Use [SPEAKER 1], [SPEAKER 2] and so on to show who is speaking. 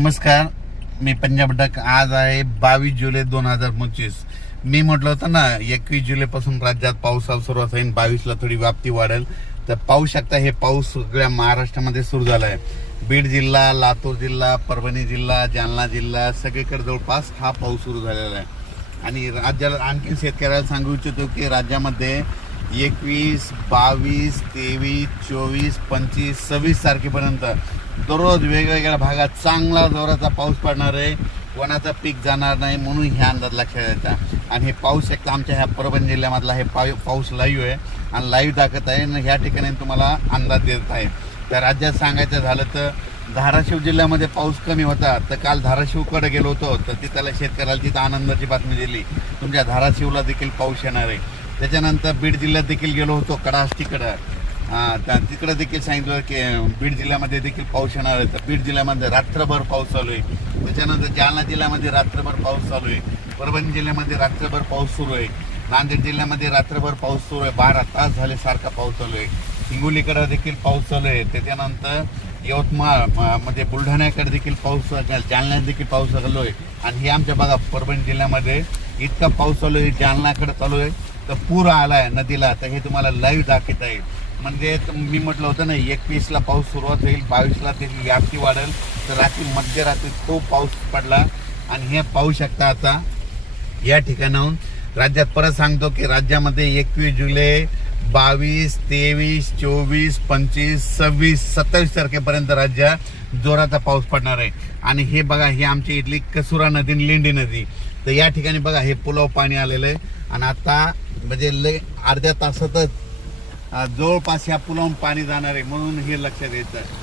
[SPEAKER 1] नमस्कार मी पंजाब डक आज आहे बावीस जुलै दोन हजार पंचवीस. मी म्हटलं होतं ना एकवीस जुलैपासून राज्यात पावसाला सुरुवात होईल बावीसला थोडी व्याप्ती वाढेल. तर पाहू शकता हे पाऊस सगळ्या महाराष्ट्रामध्ये सुरू झाला आहे बीड जिल्हा लातूर जिल्हा परभणी जिल्हा जालना जिल्हा सगळीकडे जवळपास हा पाऊस सुरू झालेला आहे. आणि राज्याला आणखी शेतकऱ्याला सांगू इच्छितो की राज्यामध्ये एकवीस बावीस तेवीस चोवीस पंचवीस सव्वीस तारखेपर्यंत दररोज वेगवेगळ्या भागात चांगला जोराचा पाऊस पडणार आहे. कोणाचं पीक जाणार नाही म्हणून ह्या अंदाज लक्षात येतात आणि हे पाऊस एक तर आमच्या ह्या परभणी जिल्ह्यामधला हे पाऊ पाऊस लाईव्ह आहे आणि लाईव्ह दाखवत आहे आणि ह्या ठिकाणी तुम्हाला अंदाज देत आहे. त्या राज्यात सांगायचं झालं तर धाराशिव जिल्ह्यामध्ये पाऊस कमी होता. तर काल धाराशिवकडे गेलो होतो. तर तिथल्या शेतकऱ्याला तिथं आनंदाची बातमी दिली. तुमच्या धाराशिवला देखील पाऊस येणार आहे. त्याच्यानंतर बीड जिल्ह्यात देखील गेलो होतो कडाष्टीकडं त्या तिकडं देखील सांगितलं की बीड जिल्ह्यामध्ये देखील पाऊस येणार आहे. तर बीड जिल्ह्यामध्ये रात्रभर पाऊस चालू आहे. त्याच्यानंतर जालना जिल्ह्यामध्ये रात्रभर पाऊस चालू आहे. परभणी जिल्ह्यामध्ये रात्रभर पाऊस सुरू आहे. नांदेड जिल्ह्यामध्ये रात्रभर पाऊस सुरू आहे. बारा तास झाले सारखा पाऊस चालू आहे. हिंगोलीकडं देखील पाऊस चालू आहे. त्याच्यानंतर यवतमाळ म- म्हणजे बुलढाण्याकडे देखील पाऊस जालन्यात देखील पाऊस चालू आहे. आणि हे आमच्या बघा परभणी जिल्ह्यामध्ये इतका पाऊस चालू आहे. जालनाकडे चालू आहे. तर पूर आला आहे नदीला तर हे तुम्हाला लाईव्ह दाखवत आहे म्हणजे मी म्हटलं होतं ना एकवीसला पाऊस सुरुवात होईल बावीसला त्याची व्याप्ती वाढेल तर रात्री मध्यरात्री खूप पाऊस पडला. आणि हे पाहू शकता आता या ठिकाणाहून. राज्यात परत सांगतो की राज्यामध्ये एकवीस जुलै बावीस तेवीस चोवीस पंचवीस सव्वीस सत्तावीस तारखेपर्यंत राज्यात जोराचा पाऊस पडणार आहे. आणि हे बघा ही आमची इथली कसुरा नदी आणि लेंडी नदी. तर या ठिकाणी बघा हे पुलाव पाणी आलेलं आहे. आणि आता म्हणजे लय अर्ध्या तासातच जवळपास ह्या पुलावून पाणी जाणार आहे म्हणून हे लक्षात येतं.